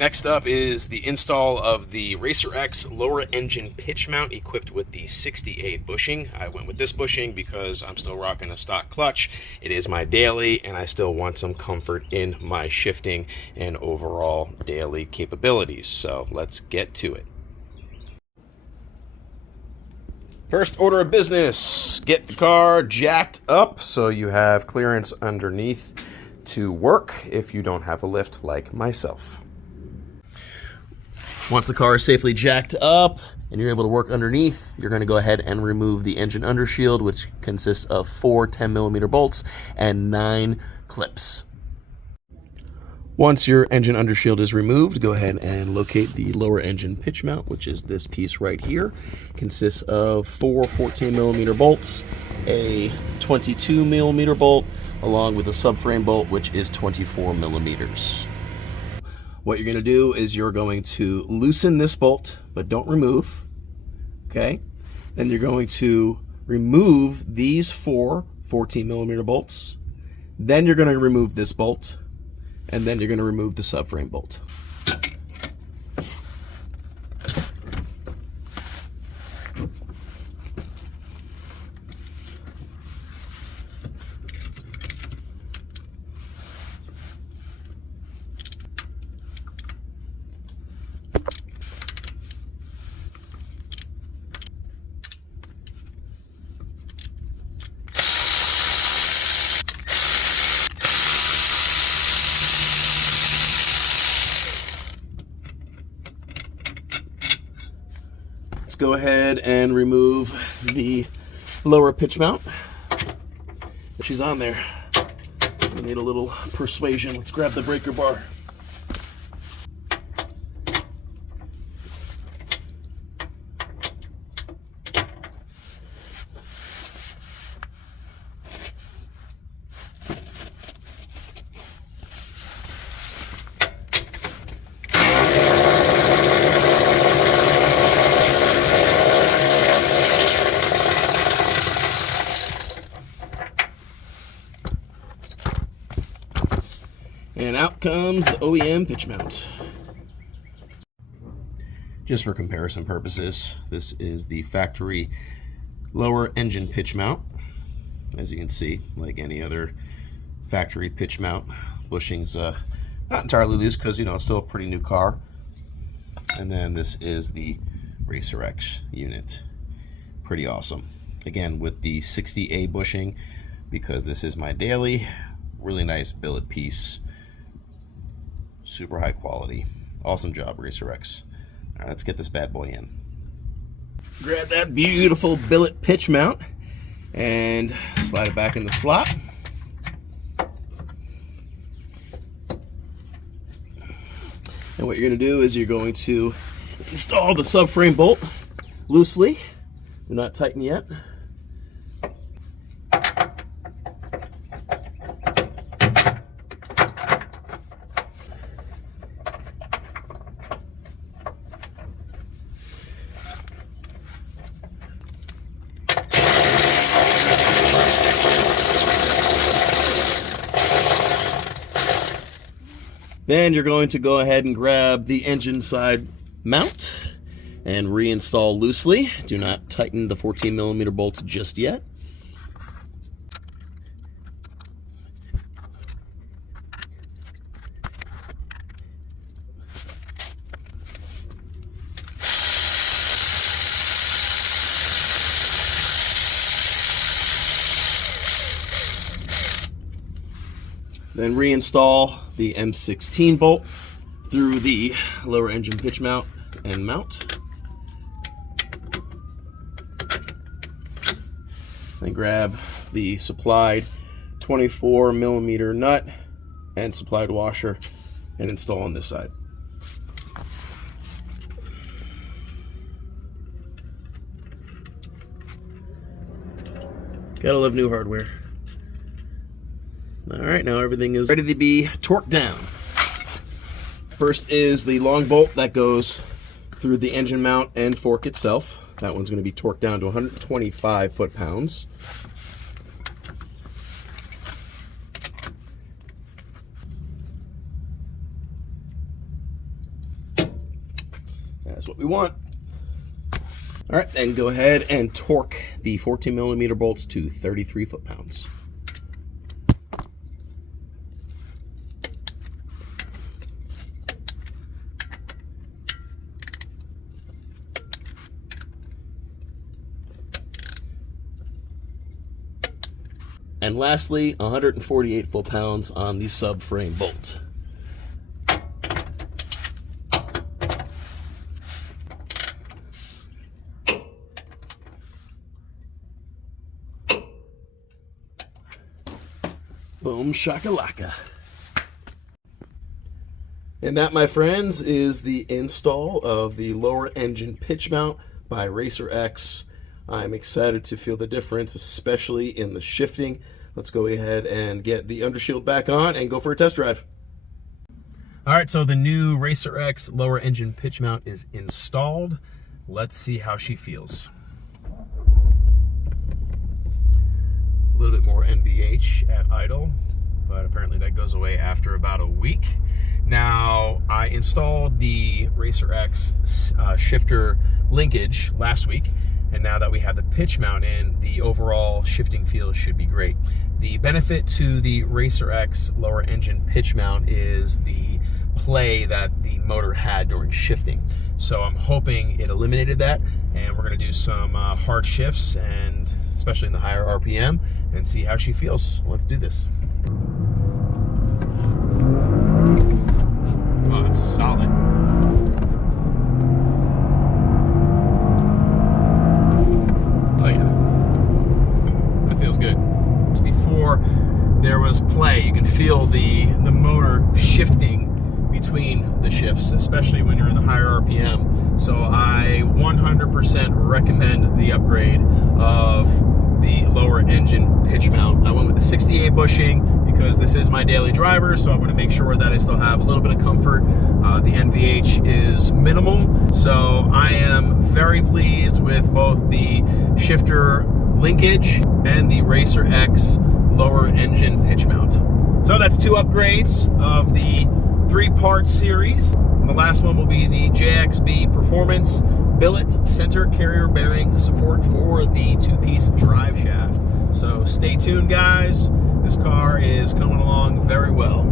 Next up is the install of the RacerX lower engine pitch mount equipped with the 60A bushing. I went with this bushing because I'm still rocking a stock clutch. It is my daily, and I still want some comfort in my shifting and overall daily capabilities. So let's get to it. First order of business, get the car jacked up so you have clearance underneath to work if you don't have a lift like myself. Once the car is safely jacked up and you're able to work underneath, you're going to go ahead and remove the engine undershield, which consists of 4 10mm bolts and 9 clips. Once your engine undershield is removed, go ahead and locate the lower engine pitch mount, which is this piece right here. Consists of 4 14mm bolts, a 22mm bolt, along with a subframe bolt, which is 24mm. What you're going to do is you're going to loosen this bolt, but don't remove, okay? Then you're going to remove these 4 14mm bolts. Then you're going to remove this bolt, and then you're going to remove the subframe bolt. Let's go ahead and remove the lower pitch mount. She's on there. We need a little persuasion. Let's grab the breaker bar. And out comes the OEM pitch mount. Just for comparison purposes, this is the factory lower engine pitch mount. As you can see, like any other factory pitch mount, bushing's not entirely loose because, you know, it's still a pretty new car. And then this is the RacerX unit. Pretty awesome. Again, with the 60A bushing, because this is my daily. Really nice billet piece. Super high quality. Awesome job, RacerX. All right, let's get this bad boy in. Grab that beautiful billet pitch mount and slide it back in the slot. And what you're going to do is you're going to install the subframe bolt loosely. Do not tighten yet. Then you're going to go ahead and grab the engine side mount and reinstall loosely. Do not tighten the 14mm bolts just yet. Then reinstall the M16 bolt through the lower engine pitch mount and mount. Then grab the supplied 24mm nut and supplied washer and install on this side. Gotta love new hardware. All right, now everything is ready to be torqued down. First is the long bolt that goes through the engine mount and fork itself. That one's going to be torqued down to 125 foot-pounds. That's what we want. All right, then go ahead and torque the 14 millimeter bolts to 33 foot-pounds. And lastly, 148 foot-pounds on the subframe bolt. Boom shakalaka. And that, my friends, is the install of the lower engine pitch mount by RacerX. I'm excited to feel the difference, especially in the shifting. Let's go ahead and get the undershield back on and go for a test drive. All right, so the new RacerX lower engine pitch mount is installed. Let's see how she feels. A little bit more NVH at idle, but apparently that goes away after about a week. Now, I installed the RacerX shifter linkage last week, and now that we have the pitch mount in, the overall shifting feel should be great. The benefit to the RacerX lower engine pitch mount is the play that the motor had during shifting. So I'm hoping it eliminated that, and we're gonna do some hard shifts, and especially in the higher RPM, and see how she feels. Let's do this. Oh, it's solid. Oh yeah, that feels good. Before there was play, you can feel the motor shifting between the shifts, especially when you're in the higher RPM. So I 100% recommend the upgrade of the lower engine pitch mount. I went with the 68 bushing because this is my daily driver, so I want to make sure that I still have a little bit of comfort. The NVH is minimal, so I am very pleased with both the shifter linkage and the RacerX lower engine pitch mount. So that's 2 upgrades of the 3-part series. And the last one will be the JXB Performance billet center carrier bearing support for the 2-piece drive shaft. So stay tuned, guys. This car is coming along very well.